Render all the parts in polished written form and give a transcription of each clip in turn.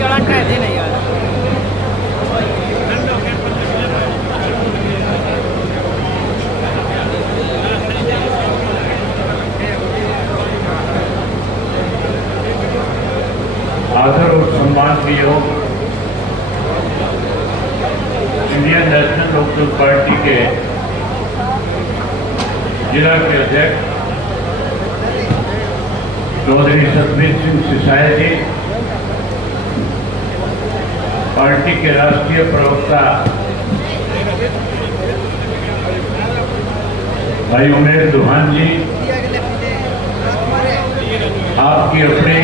आदर और सम्मान के योग इंडियन नेशनल लोकदल पार्टी के जिला के अध्यक्ष चौधरी सतबीर सिंह सिसाया जी, पार्टी के राष्ट्रीय प्रवक्ता भाई उमेर दुहान जी, आपकी अपने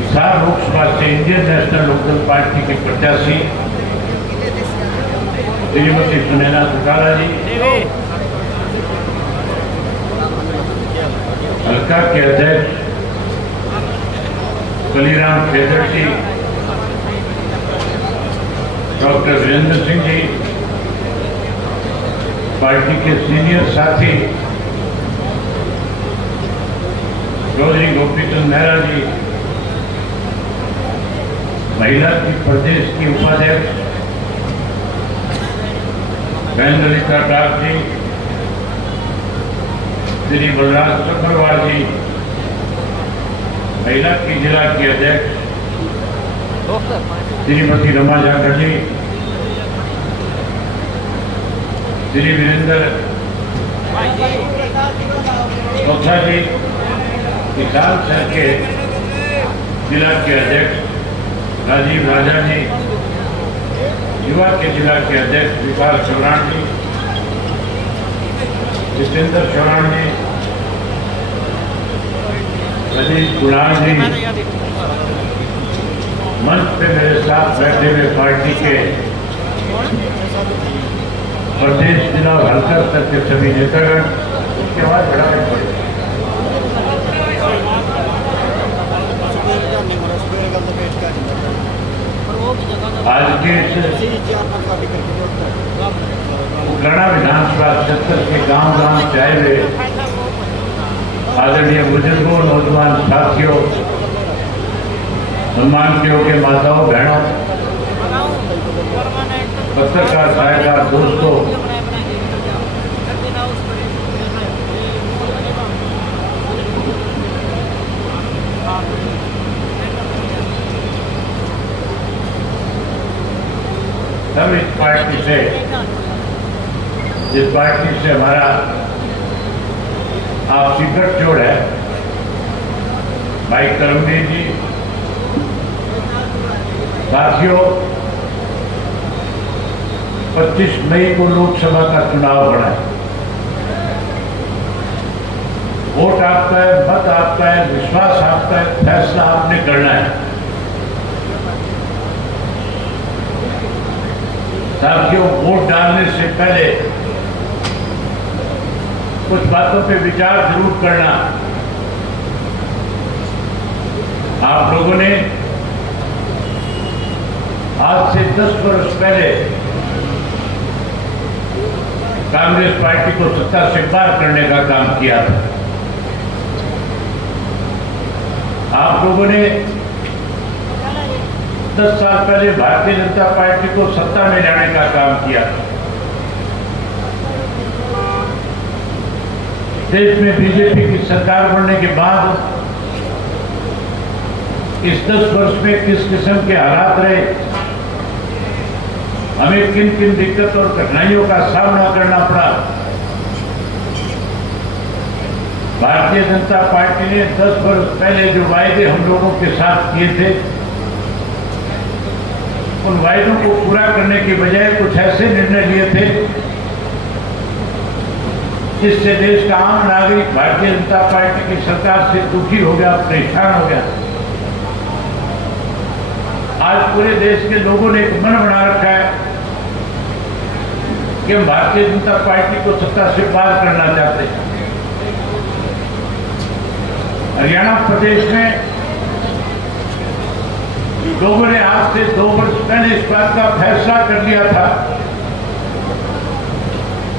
हिसार लोकसभा से इंडियन नेशनल लोकदल पार्टी के प्रत्याशी श्रीमती सुनैना सुकाला जी, हल्का के अध्यक्ष कलीराम खेदर जी, डॉक्टर वीरेंद्र सिंह जी, पार्टी के सीनियर साथी चौधरी गोपीचंद मेहरा जी, महिला की प्रदेश की उपाध्यक्ष बहन ललिता डाक जी, श्री बलराज चक्रवाल जी, महिला की जिला की अध्यक्ष श्रीमती रमा जाखड़ जी, श्री वीरेंद्र चौथा जी, किसान संघ के जिला के अध्यक्ष राजीव राजा जी, युवा के जिला के अध्यक्ष विकास चौरान जी, जितेंद्र चौरान जी, अजीत गुलाम जी, मंच पे मेरे साथ बैठे हुए पार्टी के प्रदेश जिला और हल्का स्तर के सभी नेतागण, उसके बाद बढ़ाने पड़े। आज के गणा विधानसभा क्षेत्र के गांव गांव जाए हुए आदरणीय बुजुर्गों, नौजवान साथियों, सम्मान के योग्य माताओं, बहनों, पत्रकार सहायकार दोस्तों, हम इस पार्टी से, जिस पार्टी से हमारा आपसी गठजोड़ है, भाई करमवीर जी, साथियों, 25 मई को लोकसभा का चुनाव होना है। वोट आपका है, मत आपका है, विश्वास आपका है, फैसला आपने करना है। साथियों, वोट डालने से पहले कुछ बातों पे विचार जरूर करना। आप लोगों ने आज से 10 वर्ष पहले कांग्रेस पार्टी को सत्ता से पार करने का काम किया था। आप लोगों ने 10 साल पहले भारतीय जनता पार्टी को सत्ता में लाने का काम किया। देश में बीजेपी की सरकार बनने के बाद इस 10 वर्ष में किस किस्म के हालात रहे, हमें किन किन दिक्कत और कठिनाइयों का सामना करना पड़ा। भारतीय जनता पार्टी ने 10 वर्ष पहले जो वायदे हम लोगों के साथ किए थे, उन वायदों को पूरा करने के बजाय कुछ ऐसे निर्णय लिए थे जिससे देश का आम नागरिक भारतीय जनता पार्टी की सरकार से दुखी हो गया, परेशान हो गया। आज पूरे देश के लोगों ने एक मन बना रखा है कि हम भारतीय जनता पार्टी को सत्ता से पार करना चाहते हैं। हरियाणा प्रदेश में लोगों ने आज से 2 वर्ष पहले इस बात का फैसला कर लिया था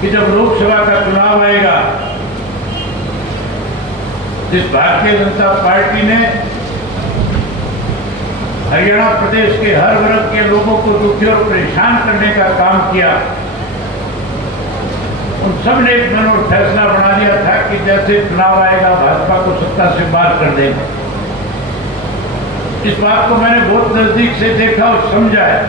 कि जब लोकसभा का चुनाव आएगा, जिस भारतीय जनता पार्टी ने हरियाणा प्रदेश के हर वर्ग के लोगों को दुखी और परेशान करने का काम किया। उन सब ने एक मन और फैसला बना लिया था कि जैसे चुनाव आएगा भाजपा को सत्ता से बाहर कर देगा। इस बात को मैंने बहुत नजदीक से देखा और समझा है।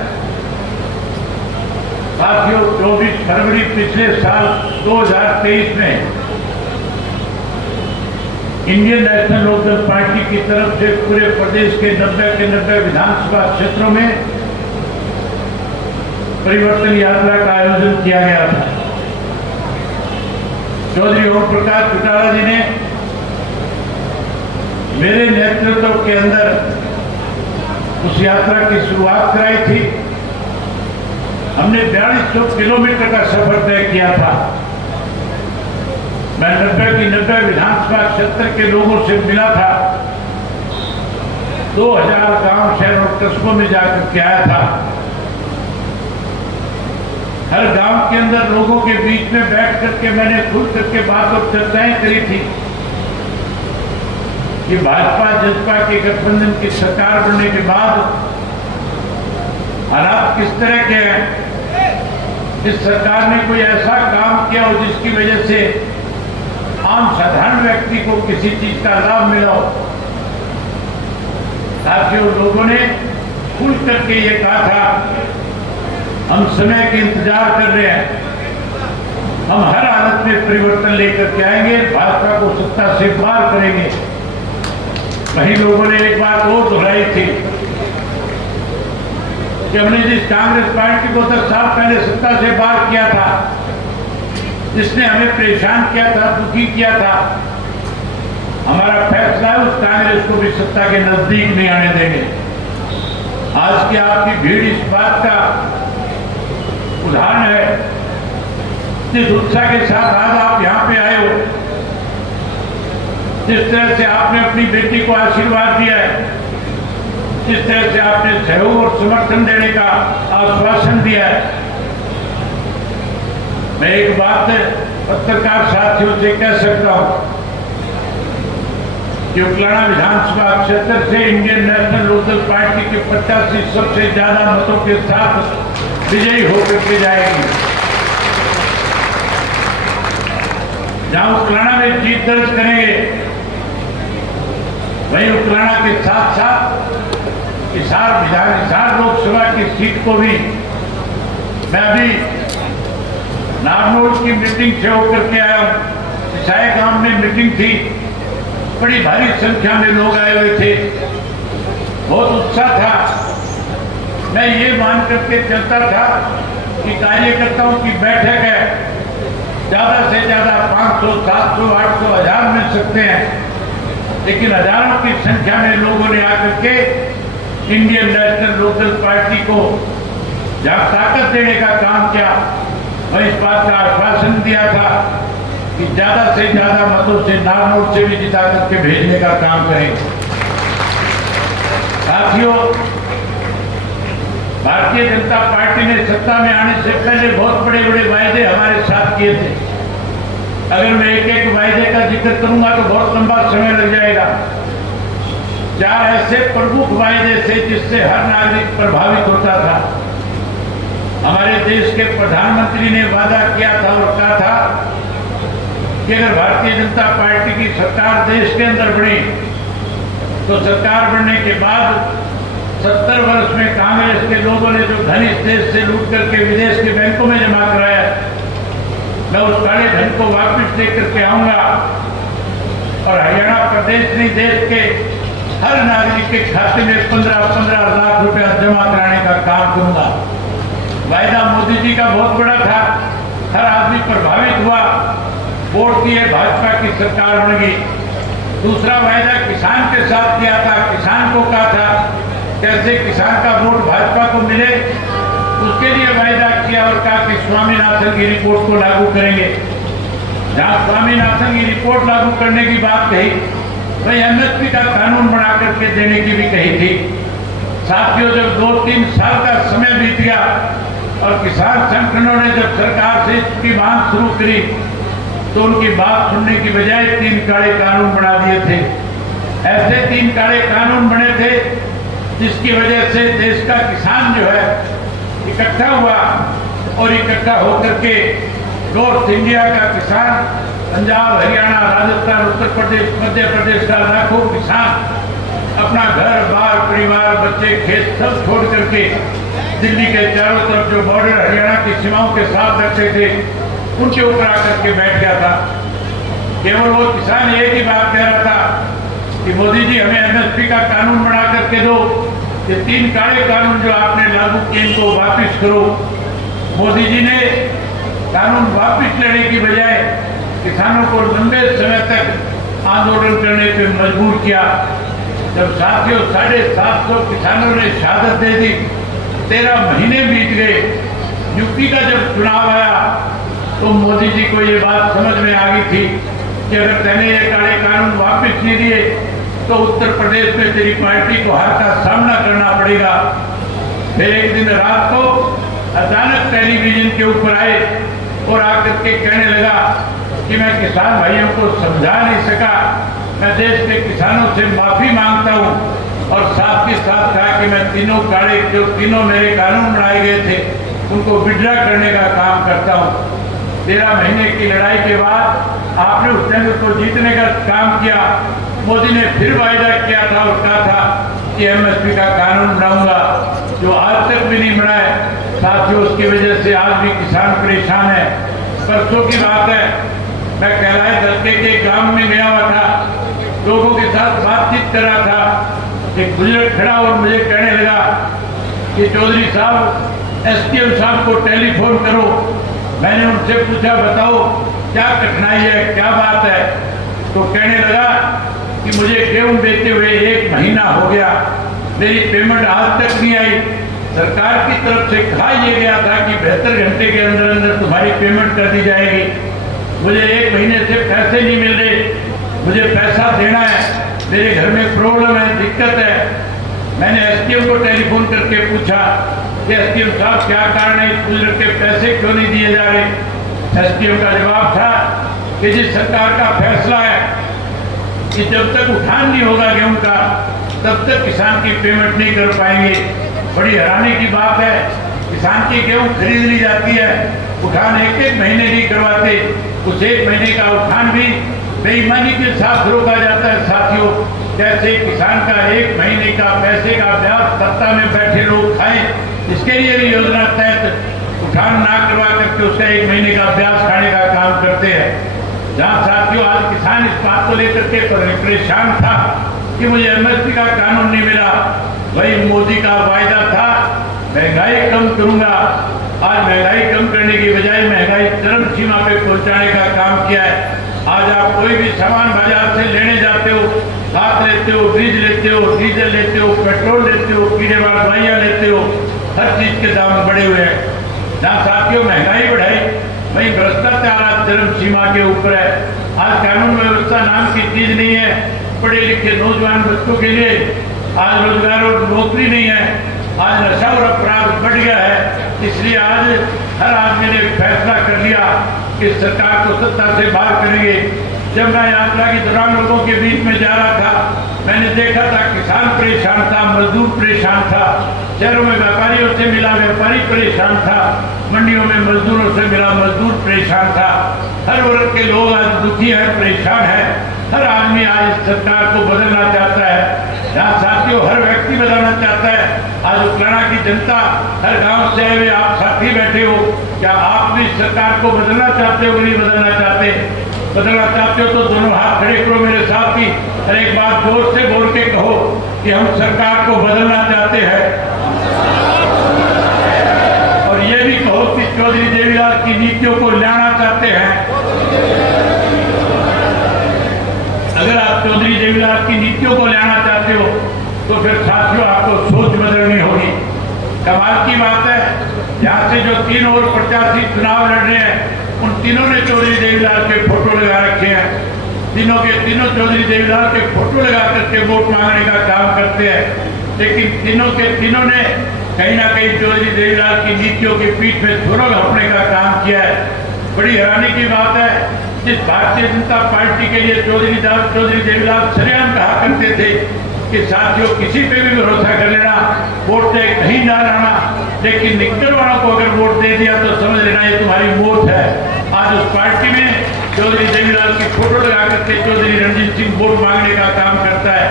साथियों, 24 फरवरी पिछले साल 2023 में इंडियन नेशनल लोकदल पार्टी की तरफ से पूरे प्रदेश के 90 विधानसभा क्षेत्रों में परिवर्तन यात्रा का आयोजन किया गया था। चौधरी ओम प्रकाश चौटाला जी ने मेरे नेतृत्व के अंदर उस यात्रा की शुरुआत कराई थी। हमने 4200 किलोमीटर का सफर तय किया था। मैं 90 विधानसभा क्षेत्र के लोगों से मिला था। 2000 गांव, शहर और कस्बों में जाकर के आया था। हर गांव के अंदर लोगों के बीच में बैठ करके मैंने खुल करके बात और चर्चाएं करी थी कि भाजपा जसपा के गठबंधन की सरकार बनने के बाद हालात किस तरह के हैं। इस सरकार ने कोई ऐसा काम किया हो जिसकी वजह से आम साधारण व्यक्ति को किसी चीज का लाभ मिला हो। साथियों, लोगों ने खुल करके ये कहा था, हम समय के इंतजार कर रहे हैं, हम हर हालत में परिवर्तन लेकर के आएंगे, भाजपा को सत्ता से बाहर करेंगे। वहीं लोगों ने एक बात और दोहराई थी कि हमने जिस कांग्रेस पार्टी को 10 साल पहले सत्ता से बाहर किया था, जिसने हमें परेशान किया था, दुखी किया था, हमारा फैसला है उस कांग्रेस को भी सत्ता के नजदीक नहीं आने देंगे। आज की आपकी भीड़ इस बात का उदाहरण है। जिस उत्साह के साथ आज आप यहाँ पे आए हो, जिस तरह से आपने अपनी बेटी को आशीर्वाद दिया है, जिस तरह से आपने सहयोग और समर्थन देने का आश्वासन दिया है, मैं एक बात पत्रकार साथियों से कह सकता हूं कि उकलाना विधानसभा क्षेत्र से इंडियन नेशनल लोकदल पार्टी के 85 सबसे ज्यादा मतों के साथ विजयी होकर के जाएगी। जहां उकलाना में जीत दर्ज करेंगे, वहीं उकलाना के साथ साथ हिसार लोकसभा की सीट को भी मैं अभी नारनौल की मीटिंग से होकर के आया हूं। साय गांव में मीटिंग थी, बड़ी भारी संख्या में लोग आए हुए थे, बहुत उत्साह था। मैं ये मान करके चलता था कि कार्यकर्ताओं की बैठक है, ज्यादा से ज्यादा 500, 700, 800, 1000 मिल सकते हैं, लेकिन हजारों की संख्या में लोगों ने आकर के इंडियन नेशनल लोकदल पार्टी को जहां ताकत देने का काम किया, वह इस बात का आश्वासन दिया था कि ज्यादा से ज्यादा मतों से नारनौल से भी जिता करके भेजने का काम करें। साथियों, भारतीय जनता पार्टी ने सत्ता में आने से पहले बहुत बड़े बड़े वायदे हमारे साथ किए थे। अगर मैं एक एक वायदे का जिक्र करूंगा तो बहुत लंबा समय लग जाएगा। 4 ऐसे प्रमुख वायदे थे जिससे हर नागरिक प्रभावित होता था। हमारे देश के प्रधानमंत्री ने वादा किया था और कहा था कि अगर भारतीय जनता पार्टी की सरकार देश के अंदर बनी तो सरकार बनने के बाद 70 वर्ष में कांग्रेस के लोगों ने जो धन इस देश से लूट करके विदेश के बैंकों में जमा कराया, मैं उस काले धन को वापस लेकर के आऊंगा और हरियाणा प्रदेश नहीं, देश के हर नागरिक के खाते में 15-15 लाख रुपया जमा कराने का काम करूंगा। वायदा मोदी जी का बहुत बड़ा था, हर आदमी प्रभावित हुआ, वोट दिए, भाजपा की सरकार बन गई। दूसरा वायदा किसान के साथ किया था, किसान को कहा था कैसे किसान का वोट भाजपा को मिले, उसके लिए वायदा किया और कहा कि स्वामीनाथन की रिपोर्ट को लागू करेंगे। जहां स्वामीनाथन की रिपोर्ट लागू करने की बात कही, वही एमएसपी का कानून बना करके देने की भी कही थी। साथियों, जब 2-3 साल का समय बीत गया और किसान संगठनों ने जब सरकार से इसकी मांग शुरू करी, तो उनकी बात सुनने की बजाय 3 काले कानून बना दिए थे। ऐसे 3 काले कानून बने थे जिसकी वजह से देश का किसान जो है इकट्ठा हुआ और इकट्ठा होकर के नॉर्थ इंडिया का किसान, पंजाब, हरियाणा, राजस्थान, उत्तर प्रदेश, मध्य प्रदेश का लाखों किसान अपना घर बार, परिवार, बच्चे, खेत सब छोड़ करके दिल्ली के चारों तरफ जो बॉर्डर हरियाणा की सीमाओं के साथ रखते थे उनके ऊपर आकर के बैठ गया था। केवल वो किसान एक ही बात कह रहा था कि मोदी जी हमें एमएसपी का कानून बना करके दो, ये 3 काले कानून जो आपने लागू किए इनको वापिस करो। मोदी जी ने कानून वापिस लेने की बजाय किसानों को लंबे समय तक आंदोलन करने पे मजबूर किया। जब साथियों 750 किसानों ने शहादत दे दी, 13 महीने बीत गए, यूपी का जब चुनाव आया तो मोदी जी को ये बात समझ में आ गई थी कि अगर मैंने ये काले कानून वापस नहीं दिए तो उत्तर प्रदेश में तेरी पार्टी को हार का सामना करना पड़ेगा। फिर एक दिन रात को अचानक टेलीविजन के ऊपर आए और आकर के कहने लगा कि मैं किसान भाइयों को समझा नहीं सका, मैं देश के किसानों से माफी मांगता हूं और साथ के साथ कहा कि मैं तीनों काले जो तीनों मेरे कानून बनाए गए थे उनको विड्रा करने का काम करता हूं। 13 महीने की लड़ाई के बाद आपने उस जंग को जीतने का काम किया। मोदी ने फिर वायदा किया था और कहा था कि एमएसपी का कानून बनाऊंगा, जो आज तक भी नहीं बना है। साथियों उसकी वजह से आज भी किसान परेशान है। परसों की बात है, मैं कहलाए दलके के गांव में गया हुआ था, लोगों के साथ बातचीत कर रहा था। एक बुजुर्ग खड़ा और मुझे कहने लगा कि चौधरी साहब एसडीएम साहब को टेलीफोन करो। मैंने उनसे पूछा बताओ क्या कठिनाई है, क्या बात है? तो कहने लगा कि मुझे गेहूं बेचते हुए 1 महीना हो गया, मेरी पेमेंट आज तक नहीं आई। सरकार की तरफ से कहा यह गया था कि 72 घंटे के अंदर अंदर तुम्हारी पेमेंट कर दी जाएगी। मुझे 1 महीने से पैसे नहीं मिल रहे, मुझे पैसा देना है, मेरे घर में प्रॉब्लम है, दिक्कत है। मैंने एसडीएम को टेलीफोन करके पूछा कि एसडीएम साहब क्या कारण है, इस बुजुर्ग के पैसे क्यों नहीं दिए जा रहे? एसडीएम का जवाब था कि जिस सरकार का फैसला है कि जब तक उठान नहीं होगा गेहूं का तब तक किसान की पेमेंट नहीं कर पाएंगे। बड़ी हैरानी की बात है, किसान की गेहूं खरीद ली जाती है, उठान 1-1 महीने नहीं करवाते। उस 1 महीने का उठान भी बेईमानी के साथ रोका जाता है। साथियों जैसे किसान का 1 महीने का पैसे का ब्याज सत्ता में बैठे लोग खाएं, इसके लिए भी योजना तहत उठान ना करवा करके उसका 1 महीने का ब्याज खाने का काम करते हैं। जहाँ साथियों आज किसान इस बात को लेकर के परेशान था कि मुझे एमएसपी का कानून नहीं मिला, वही मोदी का वायदा था महंगाई कम करूंगा। आज महंगाई कम करने की बजाय महंगाई चरम सीमा पे पहुंचाने का काम किया है। आज आप कोई भी सामान बाजार से लेने जाते हो, खाद लेते हो, बीज लेते हो, डीजल लेते हो, पेट्रोल लेते हो, कीड़ेमार दवाइयाँ लेते हो, हर चीज के दाम बढ़े हुए हैं। जहाँ साथियों महंगाई बढ़ाई वही भ्रष्टाचार आज चरम सीमा के ऊपर है। आज कानून व्यवस्था नाम की चीज नहीं है। पढ़े लिखे नौजवान बच्चों के लिए आज रोजगार और नौकरी नहीं है। आज नशा और अपराध बढ़ गया है। इसलिए आज हर आदमी ने फैसला कर लिया कि सरकार को सत्ता से बाहर करेंगे। जब मैं यात्रा के दौरान लोगों के बीच में जा रहा था, मैंने देखा था किसान परेशान था, मजदूर परेशान था, शहरों में व्यापारियों से मिला व्यापारी परेशान था, मंडियों में मजदूरों से मिला मजदूर परेशान था। हर वर्ग के लोग आज दुखी है, परेशान है। हर आदमी आज इस सरकार को बदलना चाहता है। यहाँ साथियों हर व्यक्ति बदलना चाहता है। आज उत्तराखंड की जनता हर गांव से आए हुए आप साथी बैठे हो, क्या आप भी सरकार को बदलना चाहते हो? नहीं बदलना चाहते? बदलना चाहते हो तो दोनों हाथ खड़े करो मेरे साथ ही और एक बात जोर से बोल के कहो कि हम सरकार को बदलना चाहते हैं। और ये भी कहो कि चौधरी देवीलाल की नीतियों को लाना चाहते हैं। अगर आप चौधरी देवीलाल की नीतियों को लाना चाहते हो तो फिर साथियों आपको सोच बदलनी होगी। कमाल की बात है, यहाँ से जो 3 और प्रत्याशी चुनाव लड़ रहे हैं उन तीनों ने चौधरी देवीलाल के फोटो लगा रखे हैं। तीनों के तीनों चौधरी देवीलाल के फोटो लगा करके वोट मांगने का काम करते हैं। लेकिन तीनों के तीनों ने कहीं ना कहीं चौधरी देवीलाल की नीतियों के पीठ में छुरा घोंपने का काम किया है। बड़ी हैरानी की बात है, जिस भारतीय जनता पार्टी के लिए चौधरी देवीलाल सरेआम कहा करते थे कि साथियों किसी पे भी भरोसा कर लेना, वोट दे कहीं ना रहना, लेकिन निकल वालों को अगर वोट दे दिया तो समझ लेना ये तुम्हारी मौत है। आज उस पार्टी में चौधरी देवीलाल की फोटो लगा करके चौधरी रणजीत सिंह वोट मांगने का काम करता है।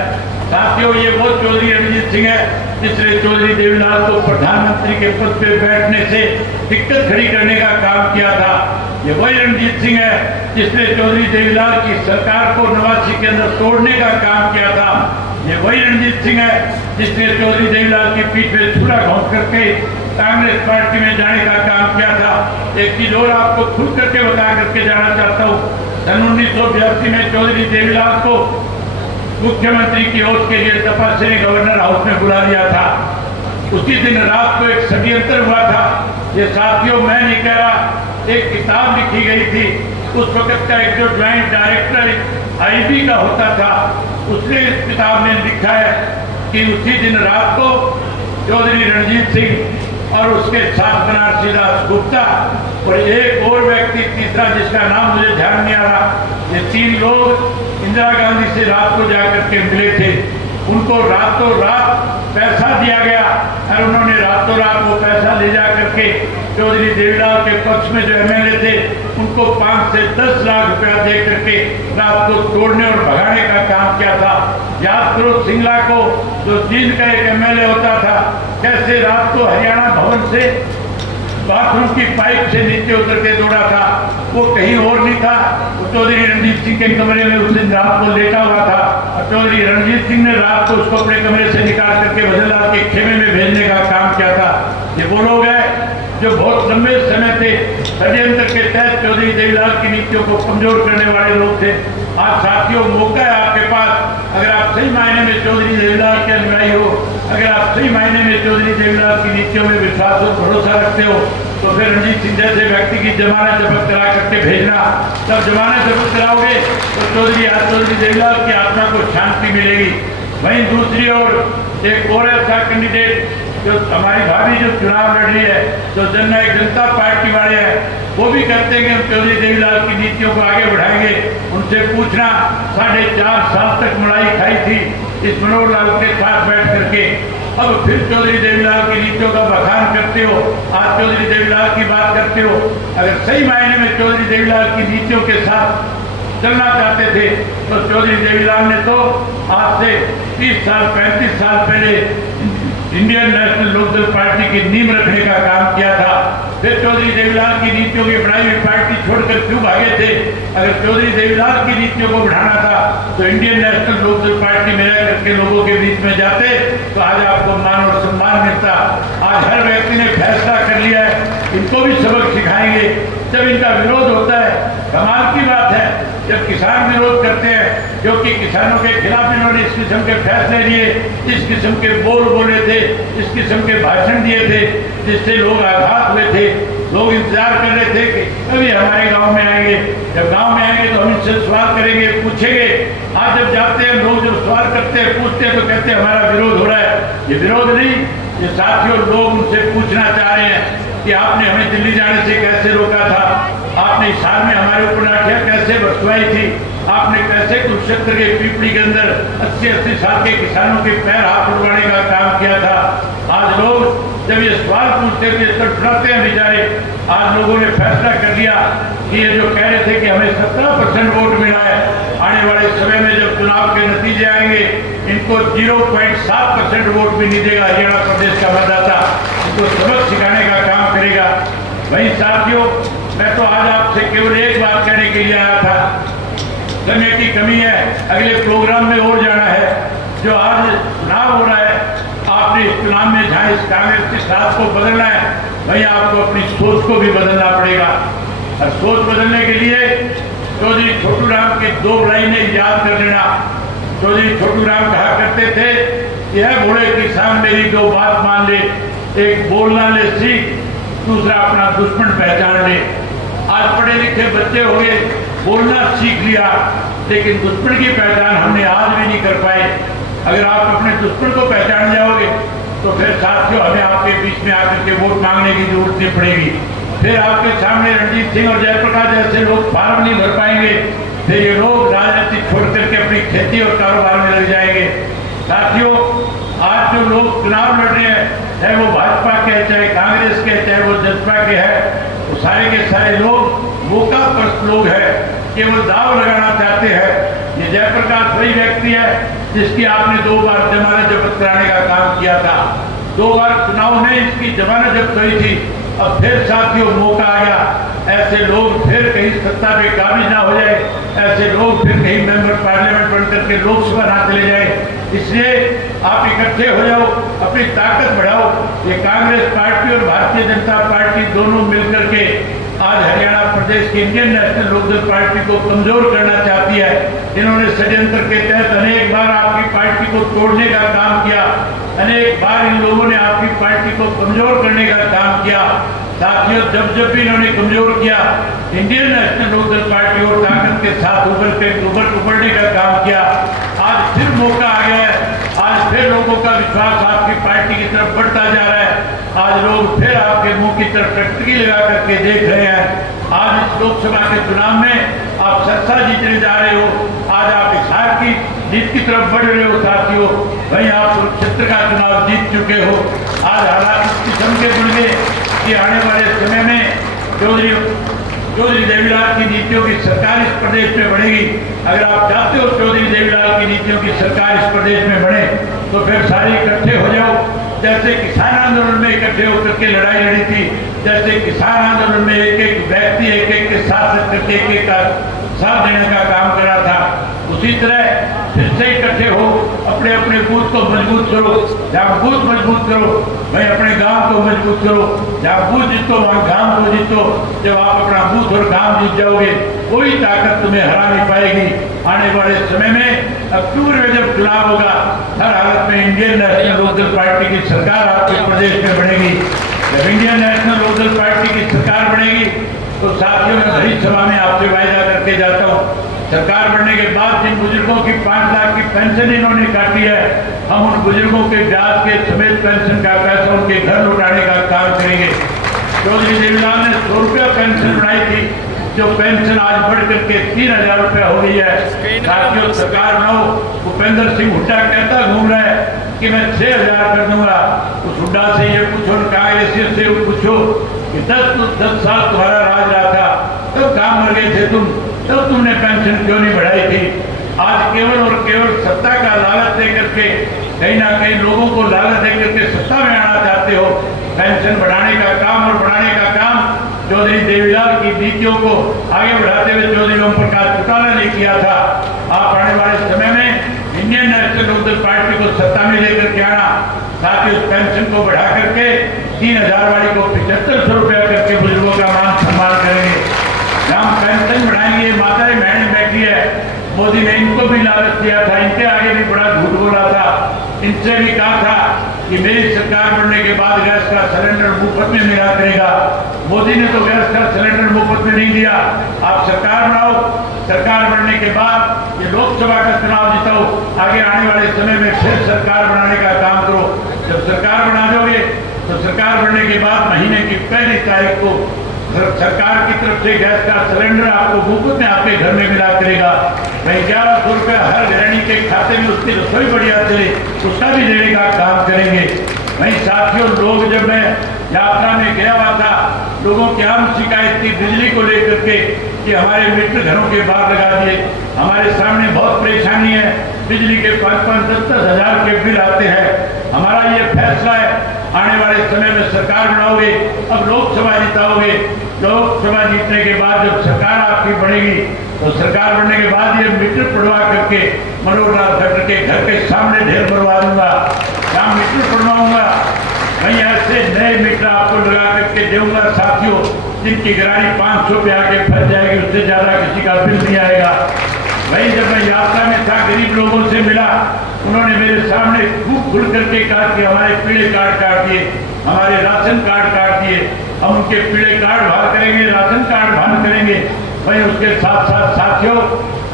साथियों ये वो चौधरी रणजीत सिंह है जिसने चौधरी देवीलाल को प्रधानमंत्री के पद पे बैठने से दिक्कत खड़ी करने का काम किया था। ये वही रणजीत सिंह है जिसने चौधरी देवीलाल की सरकार को 89 के अंदर तोड़ने का काम किया था। ये वही रणजीत सिंह है जिसने चौधरी देवीलाल की पीठ पे छुरा घोंस करके कांग्रेस पार्टी में जाने का काम किया था। एक चीज और आपको खुल करके बता करके जाना चाहता हूँ, सन 1982 में चौधरी देवीलाल को मुख्यमंत्री की ओर के लिए तपस्या ने गवर्नर हाउस में बुला दिया था। उसी दिन रात को एक षड्यंत्र हुआ था। ये साथियों मैं नहीं कह रहा, एक किताब लिखी गई थी। उस वक्त का एक जो ज्वाइंट डायरेक्टर आईबी का होता था, उसने इस किताब में लिखा है कि उसी दिन रात को चौधरी रणजीत सिंह और उसके साथ बनारसी दास गुप्ता और एक और व्यक्ति तीसरा जिसका नाम मुझे ध्यान नहीं आ रहा, ये 3 लोग इंदिरा गांधी से रात को जाकर के मिले थे। उनको रातों रात पैसा दिया गया और उन्होंने रातों रात वो पैसा ले जा करके चौधरी देवीलाल के पक्ष में जो एमएलए थे उनको 5 से 10 लाख रुपया दे करके रात को तोड़ने और भगाने का काम किया था। याद करो सिंगला को, जो जींद का एक एमएलए होता था, कैसे रात को हरियाणा भवन से बाथरूम की पाइप से नीचे उतर के दौड़ा था। वो कहीं और नहीं था, वो चौधरी रणजीत सिंह के कमरे में उस दिन रात को लेटा हुआ था और चौधरी रणजीत सिंह ने रात को उसको अपने कमरे से निकाल करके भजनलाल के खेमे में भेजने का काम किया था। ये वो लोग हैं जो बहुत लंबे समय से षड्यंत्र के तहत चौधरी देवीलाल की नीतियों को कमजोर करने वाले लोग थे। आज साथियों मौका है आपके पास, अगर आप सही मायने में चौधरी देवीलाल के अनुयायी हो, अगर आप सही मायने में चौधरी देवीलाल की नीतियों में विश्वास और भरोसा रखते हो, तो फिर रणजीत सिंह जैसे व्यक्ति की जमानत जब्त करा करके भेजना। जब जमानत जब्त कराओगे तो चौधरी देवीलाल की आत्मा को शांति मिलेगी। वहीं दूसरी ओर एक और ऐसा कैंडिडेट जो हमारी भाभी जो चुनाव लड़ रही है, जो जननायक जनता पार्टी वाले हैं, वो भी कहते हैं कि हम चौधरी देवीलाल की नीतियों को आगे बढ़ाएंगे। उनसे पूछना 4.5 साल तक मलाई खाई थी इस मनोहर लाल के साथ बैठ करके, अब फिर चौधरी देवीलाल की नीतियों का बखान करते हो, आज चौधरी देवीलाल की बात करते हो। अगर सही मायने में चौधरी देवीलाल की नीतियों के साथ चलना चाहते थे तो चौधरी देवीलाल ने तो आज से 30 साल 35 साल पहले इंडियन नेशनल लोकदल पार्टी की नींव रखने का काम किया था। फिर चौधरी देवीलाल की नीतियों की बढ़ाई हुई पार्टी छोड़कर क्यों भागे थे? अगर चौधरी देवीलाल की नीतियों को बढ़ाना था तो इंडियन नेशनल लोकदल पार्टी में रह करके लोगों के बीच में जाते तो आज आपको मान और सम्मान मिलता। आज हर व्यक्ति ने फैसला कर लिया है, इनको भी सबक सिखाएंगे। जब इनका विरोध होता है, कमाल की बात है, जब किसान विरोध करते हैं, क्योंकि किसानों के खिलाफ इन्होंने इस किस्म के फैसले लिए, इस किस्म के बोल बोले थे, इस किस्म के भाषण दिए थे, जिससे लोग आघात हुए थे। लोग इंतजार कर रहे थे कि कभी हमारे गांव में आएंगे, जब गांव में आएंगे तो हम इनसे सवाल करेंगे, पूछेंगे। आज जब जाते हैं लोग, जब सवाल करते हैं, पूछते हैं, तो कहते हैं हमारा विरोध हो रहा है। ये विरोध नहीं, ये साथियों लोग उनसे पूछना चाह रहे हैं कि आपने हमें दिल्ली जाने से कैसे रोका था, आपने इस साल में हमारे ऊपर लाठियां कैसे बरसवाई थी, आपने कैसे कुरुक्षेत्र के पीपड़ी के अंदर 80-80 साल के किसानों के पैर हाथ उड़वाने का काम किया था। आज लोग जब ये सवाल पूछते थे तड़फड़ाते हैं बेचारे। आज लोगों ने फैसला कर लिया कि ये जो कह रहे थे कि हमें 17% वोट मिला है, आने वाले समय में जब चुनाव के नतीजे आएंगे इनको 0.7% वोट भी नहीं देगा हरियाणा प्रदेश का मतदाता, इनको सबक सिखाने का काम करेगा। वही साथियों मैं तो आज आपसे केवल एक बात कहने के लिए आया था, समय की कमी है, अगले प्रोग्राम में और जाना है। जो आज चुनाव हो रहा है, आपने इस चुनाव में जहाँ इस कांग्रेस के साथ को बदलना है, वहीं आपको अपनी सोच को भी बदलना पड़ेगा। और सोच बदलने के लिए चौधरी छोटू राम की 2 लाइनें याद कर लेना। चौधरी छोटू राम कहा करते थे, यह भोले किसान मेरी 2 बात मान ले, एक बोलना ले सीख, दूसरा अपना दुश्मन पहचान ले। आज पढ़े लिखे बच्चे हो गए, बोलना सीख लिया, लेकिन दुश्मन की पहचान हमने आज भी नहीं कर पाए। अगर आप अपने दुश्मन को पहचान जाओगे तो फिर साथियों हमें आपके बीच में आकर के वोट मांगने की जरूरत नहीं पड़ेगी। फिर आपके सामने रणजीत सिंह और जयप्रकाश जैसे लोग फार्म नहीं भर पाएंगे, फिर ये लोग राजनीति छोड़ करके अपनी खेती और कारोबार में लग जाएंगे। साथियों, आज जो लोग चुनाव लड़ रहे हैं, चाहे वो भाजपा के, चाहे कांग्रेस के, चाहे वो जसपा के हैं, वो सारे के सारे लोग मौका परस्त लोग हैं, केवल दाव लगाना चाहते हैं। ये जयप्रकाश वही व्यक्ति है जिसकी आपने 2 बार जमानत जब्त कराने का काम किया था। 2 बार चुनाव में इसकी जमानत जब्त हुई थी। अब फिर साथियों मौका आ गया, ऐसे लोग फिर कहीं सत्ता पे काबिज ना हो जाए, ऐसे लोग फिर कहीं मेंबर पार्लियामेंट बनकर के लोकसभा ना चले जाए। इसलिए आप इकट्ठे हो जाओ, अपनी ताकत बढ़ाओ। ये कांग्रेस पार्टी और भारतीय जनता पार्टी दोनों मिलकर के आज हरियाणा प्रदेश की इंडियन नेशनल लोकदल पार्टी को कमजोर करना चाहती है। इन्होंने षड्यंत्र के तहत अनेक बार आपकी पार्टी को तोड़ने का काम किया, अनेक बार इन लोगों ने आपकी पार्टी को कमजोर करने का काम किया। साथियों, जब जब भी इन्होंने कमजोर किया, इंडियन नेशनल लोकदल पार्टी और ताकत के साथ उभरने का काम किया। आज फिर मौका आ गया है, आज फिर लोगों का विश्वास आपकी पार्टी की तरफ बढ़ता जा रहा है। आज लोग फिर आपके मुंह की तरफ टकटकी लगा करके देख रहे हैं। आज इस लोकसभा के चुनाव में आप सरसा जीतने जा रहे हो, आज आप हिसार की जीत की तरफ बढ़ रहे हो। साथियों, वहीं आप कुरुक्षेत्र का चुनाव जीत चुके हो। आज हालात इस किस्म के बढ़ गए कि आने वाले समय में चौधरी देवीलाल की नीतियों की सरकार इस प्रदेश में बढ़ेगी। अगर आप चाहते हो चौधरी देवीलाल की नीतियों की सरकार इस प्रदेश में बढ़े, तो फिर सारे इकट्ठे हो जाओ। जैसे किसान आंदोलन में इकट्ठे होकर के लड़ाई लड़ी थी, जैसे किसान आंदोलन में एक एक व्यक्ति एक एक के साथ करके एक का साथ देने का काम करा था, उसी तरह फिर से इकट्ठे हो, अपने अपने बूथ को मजबूत करो। जहाँ बूथ मजबूत करो, भाई अपने गांव को मजबूत करो। जहाँ बूथ जीतो वहाँ गांव को जीतो। जब आप अपना बूथ और गांव जीत जाओगे, कोई ताकत तुम्हें हरा नहीं पाएगी। आने वाले समय में अक्टूबर में जब चुनाव होगा, हर हालत में इंडियन नेशनल लोकदल पार्टी की सरकार आपके प्रदेश में बनेगी। जब इंडियन नेशनल लोकदल पार्टी की सरकार बनेगी, तो साथियों मैं भरी सभा में आपसे वायदा करके जाता हूँ, सरकार बनने के बाद जिन बुजुर्गों की 5 लाख की पेंशन इन्होंने काटी है, हम उन बुजुर्गों के ब्याज के समेत पेंशन का पैसा उनके घर लौटाने का काम करेंगे। चौधरी देवीलाल ने 100 रुपया पेंशन बनाई थी, जो पेंशन आज बढ़ करके 3000 रुपया हो गई है। साथियों, सरकार बनाओ। भूपेंद्र सिंह हुड्डा कहता घूम रहा है कि मैं 6000 कर दूंगा। उस हुड्डा से ये पूछो, कांग्रेस से पूछो कि 10 साल तुम्हारा राज रहा था, तब काम कर गए थे तुम, तब तुमने पेंशन क्यों नहीं बढ़ाई थी? आज केवल और केवल सत्ता का लालच देकर के, कहीं ना कहीं लोगों को लालच देकर के सत्ता में आना चाहते हो। पेंशन बढ़ाने का काम और बढ़ाने का काम चौधरी देवीलाल की नीतियों को आगे बढ़ाते हुए चौधरी ओम प्रकाश चौटाला ने किया था। आप आने वाले समय में इंडियन नेशनल लोकदल पार्टी को सत्ता में लेकर के आना, साथ ही उस पेंशन को बढ़ा करके 3000 वाली को 7500 रुपया करके बुजुर्गों का मान सम्मान करेंगे। हम पेंशन बढ़ाएंगे। माताएं बहनें बैठी है, मोदी ने इनको भी लालच दिया था, इनके आगे भी बड़ा झूठ बोला था, इनसे भी कहा था कि मेरी सरकार बनने के बाद गैस का सिलेंडर मुफ्त में मिला करेगा। मोदी ने तो गैस का सिलेंडर मुफ्त में नहीं दिया। आप सरकार बनाओ, सरकार बनने के बाद ये लोकसभा का चुनाव जिताओ, आगे आने वाले समय में फिर सरकार बनाने का काम करो। जब सरकार बना दोगे तो सरकार बनने के बाद महीने की पहली तारीख को सरकार की तरफ से गैस का सिलेंडर आपको मुफ्त में आपके घर में मिला करेगा। वही 1100 रुपया हर गृहिणी के खाते में उसकी रसोई बढ़िया चले, उसका भी देने का काम करेंगे। वहीं साथियों, लोग जब मैं यात्रा में गया हुआ था, लोगों की आम शिकायत थी बिजली को लेकर के कि हमारे मीटर घरों के बाहर लगा दिए, हमारे सामने बहुत परेशानी है, बिजली के 5-5, 10-10 हजार के बिल आते हैं। हमारा ये फैसला है, आने वाले समय में सरकार बनाओगे, अब लोकसभा जिताओगे। लोकसभा जीतने के बाद जब सरकार आपकी बनेगी, तो सरकार बनने के बाद ये मीटर पड़वा करके मनोहर लाल खट्टर के घर के सामने ढेर बनवा दूंगा, यहाँ मीटर पड़वाऊंगा। वहीं ऐसे नए मीटर आपको लगा करके दूंगा साथियों, जिनकी गाड़ी 500 पे आके फंस जाएगी, उससे ज्यादा किसी का बिल नहीं आएगा। वहीं जब मैं यात्रा में था, गरीब लोगों से मिला, उन्होंने मेरे सामने खूब खुल करके कहा कि हमारे पीले कार्ड काट दिए, हमारे राशन कार्ड काट दिए, हम उनके पीले कार्ड बहाल करेंगे, राशन कार्ड बहाल करेंगे। वहीं उसके साथ साथ साथियों,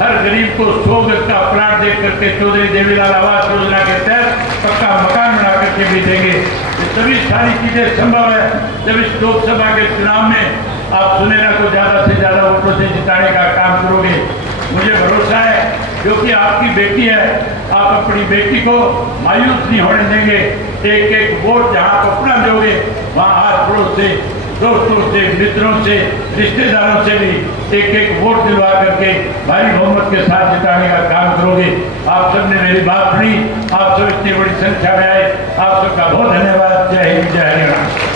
हर गरीब को 100 गज का प्लाट देख करके चौधरी देवीलाल आवास योजना के तहत पक्का मकान बना करके भी देंगे। ये सभी सारी चीजें संभव है जब इस लोकसभा के चुनाव में आप सुनेना को ज्यादा से ज्यादा वोटों से जिताने का काम करोगे। मुझे भरोसा है, क्योंकि आपकी बेटी है, आप आप अपनी बेटी को मायूस नहीं होने देंगे। एक एक वोट जहाँ आप अपना दोगे वहाँ आस पड़ोस से, दोस्तों से, मित्रों से, रिश्तेदारों से भी एक एक वोट दिलवा करके भारी बहुमत के साथ जिताने का काम करोगे। आप सबने मेरी बात सुनी, आप सब इतनी बड़ी संख्या में आए, आप सबका बहुत धन्यवाद। जय हिंद, जय हरियाणा।